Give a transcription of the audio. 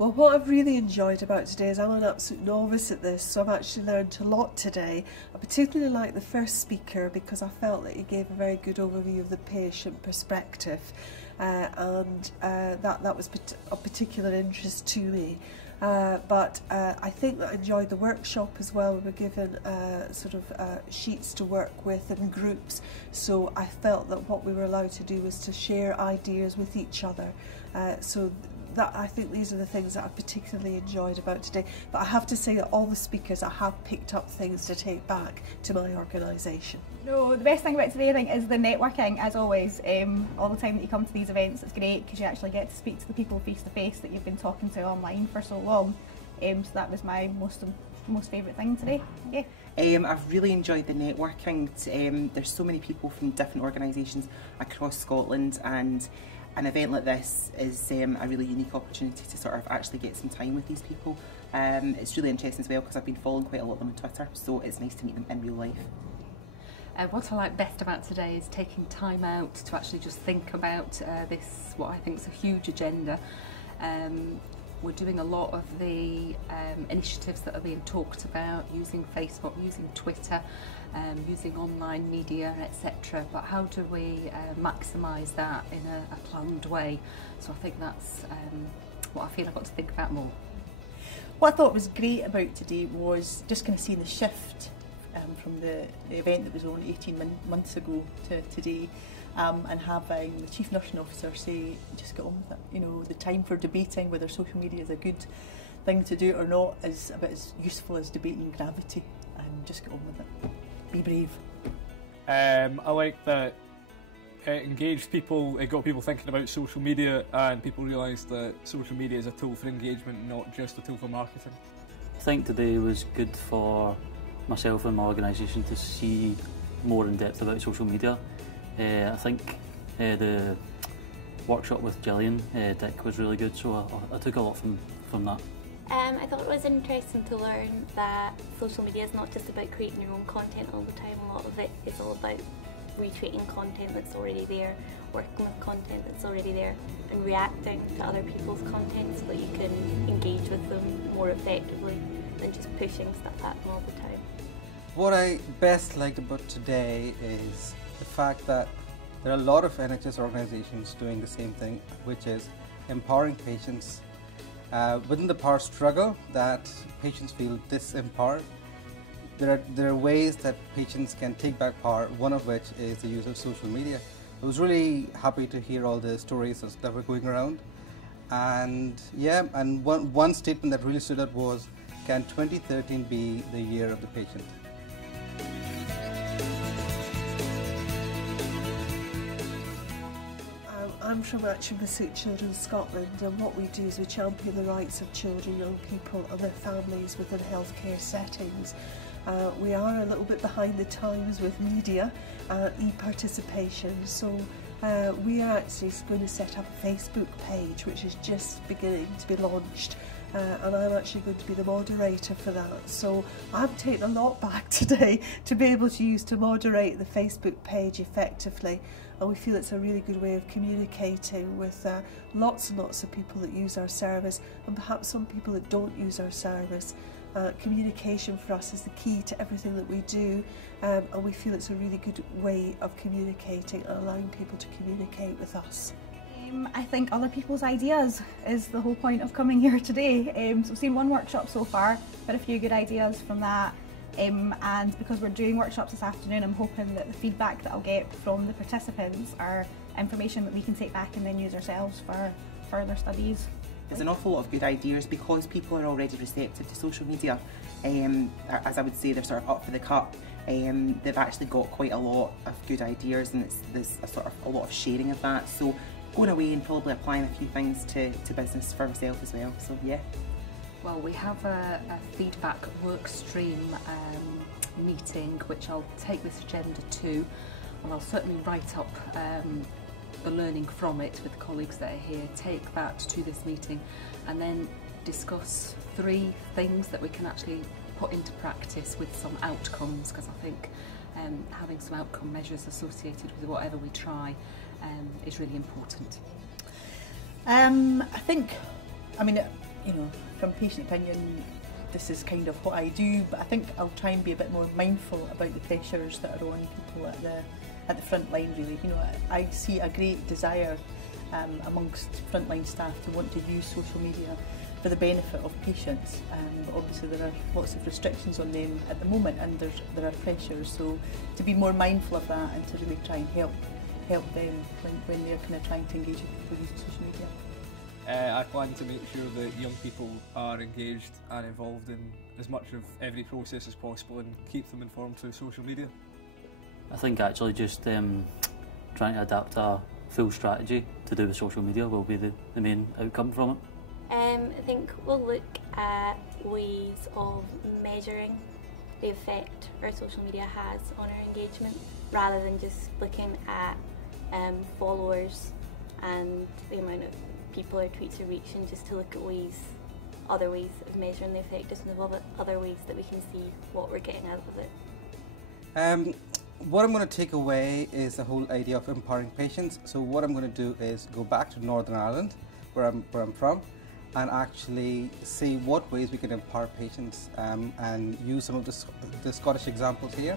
Well, what I've really enjoyed about today is I'm an absolute novice at this, so I've actually learned a lot today. I particularly like the first speaker because I felt that he gave a very good overview of the patient perspective, and that was of particular interest to me. But I think that I enjoyed the workshop as well. We were given sheets to work with in groups, so I felt that what we were allowed to do was to share ideas with each other. I think these are the things that I particularly enjoyed about today. But I have to say that all the speakers, I have picked up things to take back to my organisation. No, the best thing about today, I think, is the networking, as always. All the time that you come to these events, it's great because you actually get to speak to the people face to face that you've been talking to online for so long. So that was my most favourite thing today. Yeah. I've really enjoyed the networking. There's so many people from different organisations across Scotland, and an event like this is a really unique opportunity to sort of actually get some time with these people. It's really interesting as well because I've been following quite a lot of them on Twitter, so it's nice to meet them in real life. What I like best about today is taking time out to actually just think about this, what I think is a huge agenda. We're doing a lot of the initiatives that are being talked about, using Facebook, using Twitter, using online media, etc. But how do we maximise that in a planned way? So I think that's what I feel I've got to think about more. What I thought was great about today was just kind of seeing the shift from the event that was on 18 months ago to today, and having the Chief Nursing Officer say, just get on with it. You know, the time for debating whether social media is a good thing to do or not is about as useful as debating gravity, and just get on with it. Be brave. I like that it engaged people, it got people thinking about social media, and people realised that social media is a tool for engagement, not just a tool for marketing. I think today was good for myself and my organisation to see more in depth about social media. I think the workshop with Gillian Dick was really good, so I took a lot from that. I thought it was interesting to learn that social media is not just about creating your own content all the time. A lot of it is all about retweeting content that's already there, working with content that's already there, and reacting to other people's content so that you can engage with them more effectively than just pushing stuff at them all the time. What I best liked about today is the fact that there are a lot of NHS organisations doing the same thing, which is empowering patients. Within the power struggle that patients feel disempowered, there are ways that patients can take back power, one of which is the use of social media. I was really happy to hear all the stories that were going around, and yeah, and one statement that really stood out was, can 2013 be the year of the patient? I'm from Action Pursuit Children Scotland, and what we do is we champion the rights of children, young people and their families within healthcare settings. We are a little bit behind the times with media e-participation, so we are actually going to set up a Facebook page which is just beginning to be launched, and I'm actually going to be the moderator for that. So I've taken a lot back today to be able to use to moderate the Facebook page effectively, and we feel it's a really good way of communicating with lots and lots of people that use our service, and perhaps some people that don't use our service. Communication for us is the key to everything that we do, and we feel it's a really good way of communicating and allowing people to communicate with us. I think other people's ideas is the whole point of coming here today. So we've seen one workshop so far, got a few good ideas from that, and because we're doing workshops this afternoon, I'm hoping that the feedback that I'll get from the participants are information that we can take back and then use ourselves for further studies. There's an awful lot of good ideas because people are already receptive to social media. As I would say, they're sort of up for the cup. They've actually got quite a lot of good ideas, and there's a lot of sharing of that. So going away and probably applying a few things to business for myself as well. So yeah. Well, we have a feedback work stream meeting which I'll take this agenda to, and I'll certainly write up the learning from it with the colleagues that are here, take that to this meeting, and then discuss 3 things that we can actually put into practice with some outcomes, because I think having some outcome measures associated with whatever we try is really important. I think, you know, from patient opinion, this is kind of what I do, but I think I'll try and be a bit more mindful about the pressures that are on people at the front line, really. You know, I see a great desire amongst frontline staff to want to use social media for the benefit of patients, but obviously there are lots of restrictions on them at the moment, and there are pressures, so to be more mindful of that and to really try and help them when they're kind of trying to engage with people using social media. I plan to make sure that young people are engaged and involved in as much of every process as possible and keep them informed through social media. I think actually just trying to adapt a full strategy to do with social media will be the main outcome from it. I think we'll look at ways of measuring the effect our social media has on our engagement, rather than just looking at followers and the amount of people our tweets are reaching, just to look at other ways of measuring the effect, just other ways that we can see what we're getting out of it. What I'm going to take away is the whole idea of empowering patients. So what I'm going to do is go back to Northern Ireland, where I'm from, and actually see what ways we can empower patients and use some of the Scottish examples here.